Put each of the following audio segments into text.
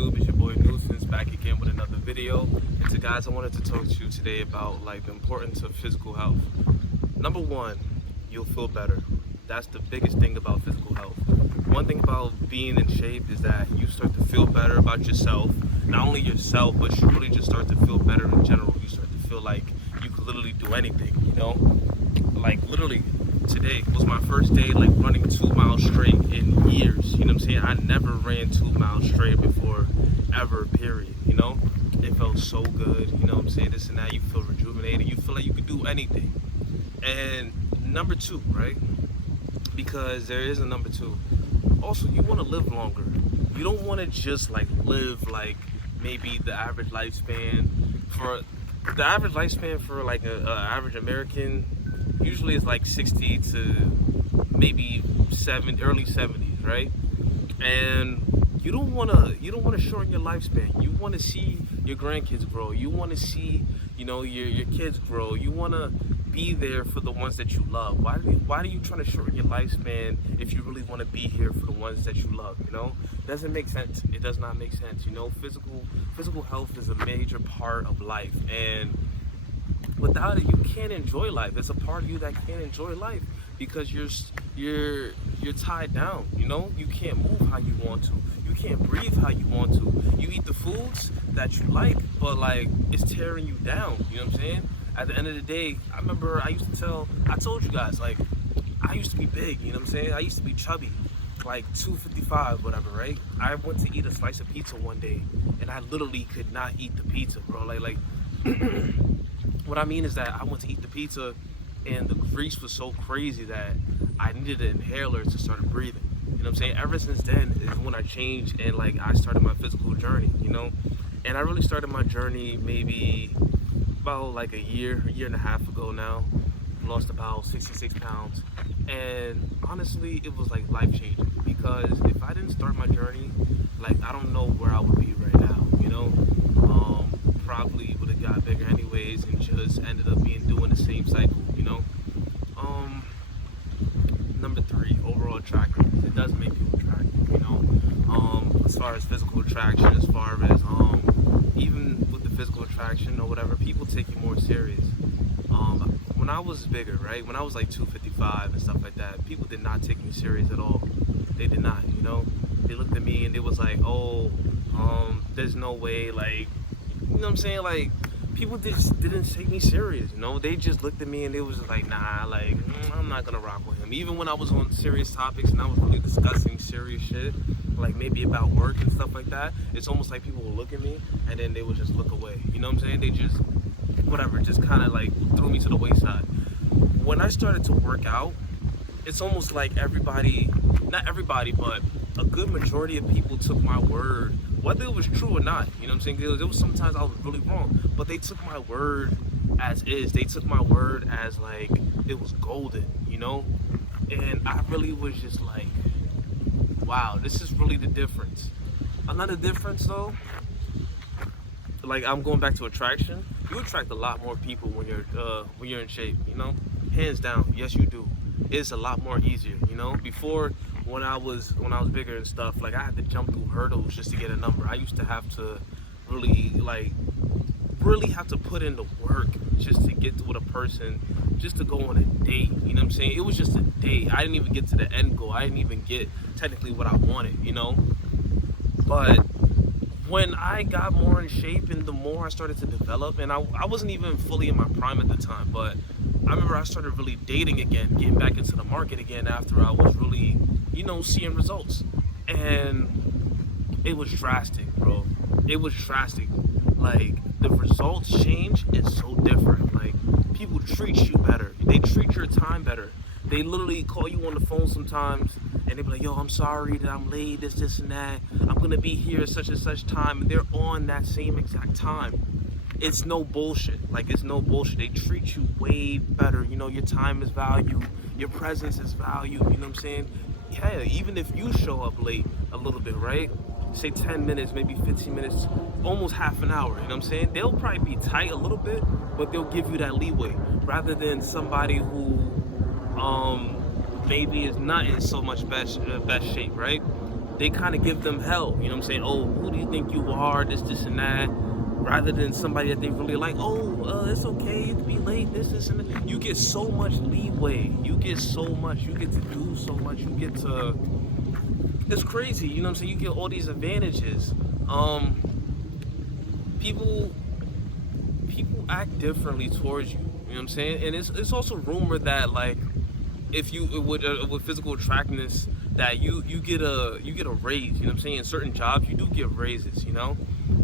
YouTube? It's your boy Nuisance back again with another video. And so guys, I wanted to talk to you today about like the importance of physical health. Number one, you'll feel better. That's the biggest thing about physical health. One thing about being in shape is that you start to feel better about yourself. Not only yourself, but you really just start to feel better in general. You start to feel like you could literally do anything, you know? Like literally today was my first day like running 2 miles straight in years. You know what I'm saying? I never ran 2 miles straight before, ever, period. You know? It felt so good, you know what I'm saying? This and that, you feel rejuvenated, you feel like you could do anything. And number two, right? Because there is a number two. Also, you want to live longer. You don't want to just like live like maybe the average lifespan for like a average American usually is like 60 to maybe early 70s, right? And you don't want to shorten your lifespan. You want to see your grandkids grow. You want to see, you know, your kids grow. You want to be there for the ones that you love. Why are you trying to shorten your lifespan if you really want to be here for the ones that you love? You know, it doesn't make sense. It does not make sense. You know, physical health is a major part of life, and without it, you can't enjoy life. It's a part of you that can't enjoy life because you're tied down. You know, you can't move how you want to. You can't breathe how you want to. You eat the foods that you like, but like it's tearing you down. You know what I'm saying? At the end of the day, I remember I told you guys, like, I used to be big, you know what I'm saying? I used to be chubby, like 255, whatever, right? I went to eat a slice of pizza one day, and I literally could not eat the pizza, bro. Like, what I mean is that I went to eat the pizza, and the grease was so crazy that I needed an inhaler to start breathing. You know what I'm saying? Ever since then is when I changed, and like, I started my physical journey, you know? And I really started my journey maybe about like a year and a half ago now. Lost about 66 pounds, and honestly it was like life-changing, because if I didn't start my journey, like, I don't know where I would be right now, you know. Probably would have got bigger anyways and just ended up doing the same cycle, you know. Number three, overall attractive. It does make people attractive, you know. As far as physical attraction, as far as even with the physical attraction or whatever, people take you more serious. When I was bigger, right, when I was like 255 and stuff like that, people did not take me serious at all. They did not, you know. They looked at me and it was like, oh, there's no way, like, you know what I'm saying, like, people just didn't take me serious, you know. They just looked at me and they was just like, nah, like, I'm not gonna rock with him. Even when I was on serious topics and I was really discussing serious shit, like maybe about work and stuff like that, it's almost like people would look at me and then they would just look away, you know what I'm saying? They just, whatever, just kind of like threw me to the wayside. When I started to work out, it's almost like everybody, not everybody, but a good majority of people took my word, whether it was true or not, you know what I'm saying? There was sometimes I was really wrong, but they took my word as is. They took my word as like it was golden, you know? And I really was just like, wow, this is really the difference. Another difference though, like, I'm going back to attraction. You attract a lot more people when you're in shape, you know? Hands down, yes you do. It's a lot more easier, you know? Before, when I was bigger and stuff, like, I had to jump through hurdles just to get a number. I used to have to really have to put in the work just to get with a person, just to go on a date, you know what I'm saying? It was just a date. I didn't even get to the end goal. I didn't even get technically what I wanted, you know? But when I got more in shape and the more I started to develop, and I wasn't even fully in my prime at the time, but I remember I started really dating again, getting back into the market again after I was really, you know, seeing results. And it was drastic, bro. It was drastic. Like, the results change is so different. Like, people treat you better. They treat your time better. They literally call you on the phone sometimes and they be like, yo, I'm sorry that I'm late, this and that. I'm gonna be here at such and such time, and they're on that same exact time. It's no bullshit. Like, it's no bullshit. They treat you way better. You know, your time is valued, your presence is valued, you know what I'm saying? Yeah, even if you show up late a little bit, right? Say 10 minutes, maybe 15 minutes, almost half an hour, you know what I'm saying? They'll probably be tight a little bit, but they'll give you that leeway, rather than somebody who maybe is not in so much best shape, right? they kind of give them hell. You know what I'm saying? Oh, who do you think you are? This, and that. Rather than somebody that they really like, oh, it's okay to be late, this, and that. You get so much leeway. You get so much. You get to do so much. You get to... It's crazy. You know what I'm saying? You get all these advantages. People act differently towards you. You know what I'm saying? And it's also rumored that, like, if you with physical attractiveness, that you get a raise. You know what I'm saying? In certain jobs, you do get raises. You know,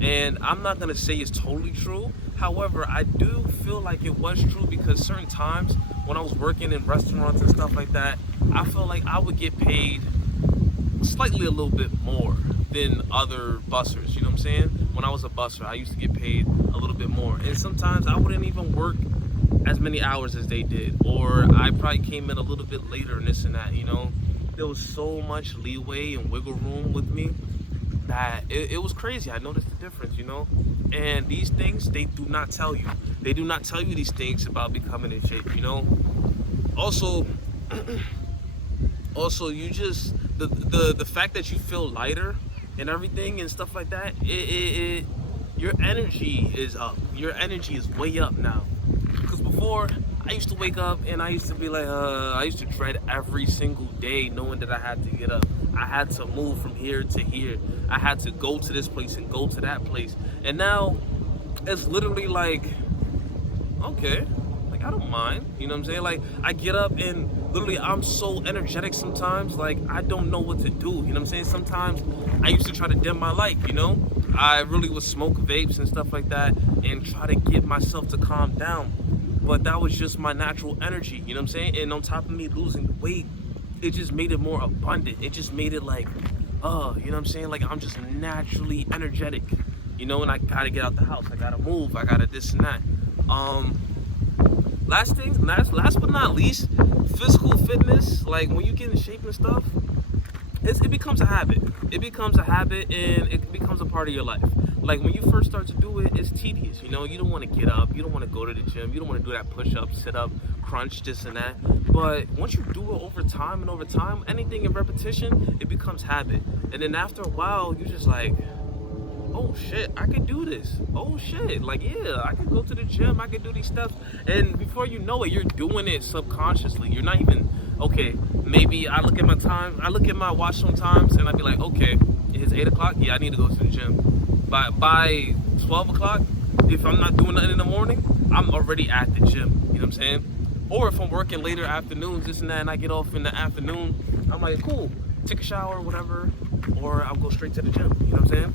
and I'm not gonna say it's totally true. However, I do feel like it was true, because certain times when I was working in restaurants and stuff like that, I felt like I would get paid slightly a little bit more than other bussers. You know what I'm saying? When I was a busser, I used to get paid a little bit more, and sometimes I wouldn't even work as many hours as they did, or I probably came in a little bit later and this and that. You know, there was so much leeway and wiggle room with me that it was crazy. I noticed the difference, you know. And these things, they do not tell you. They do not tell you these things about becoming in shape, you know. Also, you just the fact that you feel lighter and everything and stuff like that, your energy is up. Your energy is way up now. Because before, I used to wake up and I used to be like, I used to dread every single day knowing that I had to get up. I had to move from here to here. I had to go to this place and go to that place. And now, it's literally like, okay, like, I don't mind. You know what I'm saying? Like, I get up and literally I'm so energetic sometimes, like, I don't know what to do. You know what I'm saying? Sometimes I used to try to dim my light, you know? I really would smoke vapes and stuff like that and try to get myself to calm down. But that was just my natural energy, you know what I'm saying? And on top of me losing weight, it just made it more abundant. It just made it like, you know what I'm saying? Like, I'm just naturally energetic, you know, and I gotta get out the house. I gotta move. I gotta this and that. Last but not least, physical fitness, like, when you get in shape and stuff, it becomes a habit. It becomes a habit, and it becomes a part of your life. Like, when you first start to do it, it's tedious, you know? You don't want to get up. You don't want to go to the gym. You don't want to do that push-up, sit-up, crunch, this and that. But once you do it over time, anything in repetition, it becomes habit. And then after a while, you're just like, oh shit, I can do this. Oh shit, like, yeah, I can go to the gym, I can do these steps. And before you know it, you're doing it subconsciously. You're not even, okay, maybe I look at my watch sometimes and I'd be like, okay, it's 8 o'clock, yeah, I need to go to the gym. By 12 o'clock, if I'm not doing nothing in the morning, I'm already at the gym, you know what I'm saying? Or if I'm working later afternoons, this and that, and I get off in the afternoon, I'm like, cool, take a shower, whatever, or I'll go straight to the gym, you know what I'm saying?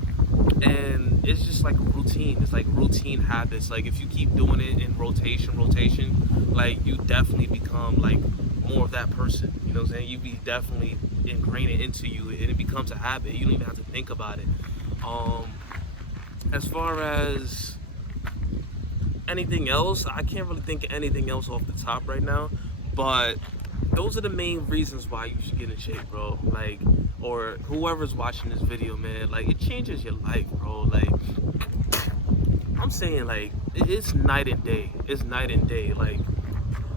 And it's just like a routine. It's like routine habits. Like, if you keep doing it in rotation, like, you definitely become like more of that person. You know what I'm saying? You be definitely ingrain it into you, and it becomes a habit. You don't even have to think about it. As far as anything else, I can't really think of anything else off the top right now, but those are the main reasons why you should get in shape, bro. Like, or whoever's watching this video, man, like, it changes your life, bro. Like, I'm saying, like, it's night and day. It's night and day. Like,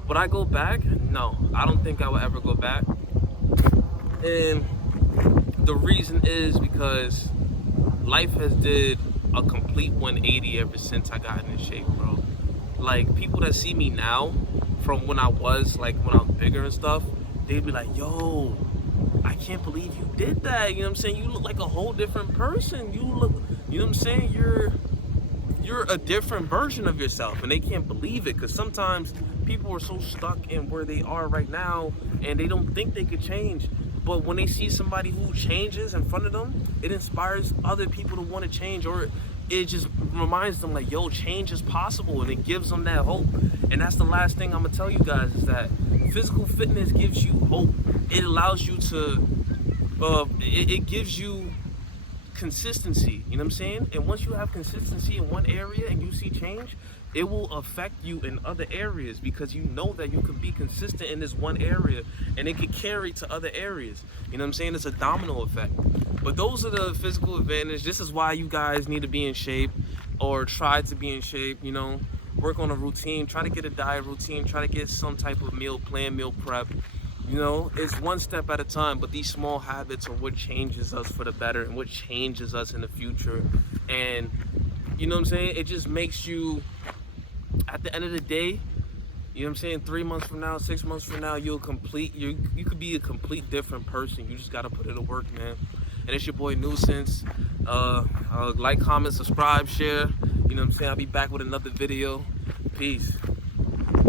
would I go back? No, I don't think I would ever go back. And the reason is because life has did a complete 180 ever since I got in shape, bro. Like, people that see me now from when I was bigger and stuff, they'd be like, yo, I can't believe you did that. You know what I'm saying? You look like a whole different person. You look, you know what I'm saying? You're a different version of yourself, and they can't believe it, because sometimes people are so stuck in where they are right now and they don't think they could change. But when they see somebody who changes in front of them, it inspires other people to want to change, or it just reminds them like, yo, change is possible, and it gives them that hope. And that's the last thing I'm gonna tell you guys, is that physical fitness gives you hope. It allows you to, it gives you consistency, you know what I'm saying? And once you have consistency in one area and you see change, it will affect you in other areas, because you know that you can be consistent in this one area and it could carry to other areas. You know what I'm saying? It's a domino effect. But those are the physical advantages. This is why you guys need to be in shape, or try to be in shape, you know, work on a routine, try to get a diet routine, try to get some type of meal plan, meal prep, You know, it's one step at a time, but these small habits are what changes us for the better and what changes us in the future. And you know what I'm saying? It just makes you, at the end of the day, you know what I'm saying, 3 months from now, 6 months from now, you could be a complete different person. You just gotta put it to work, man. And it's your boy Nuisance. Like, comment, subscribe, share. You know what I'm saying? I'll be back with another video. Peace.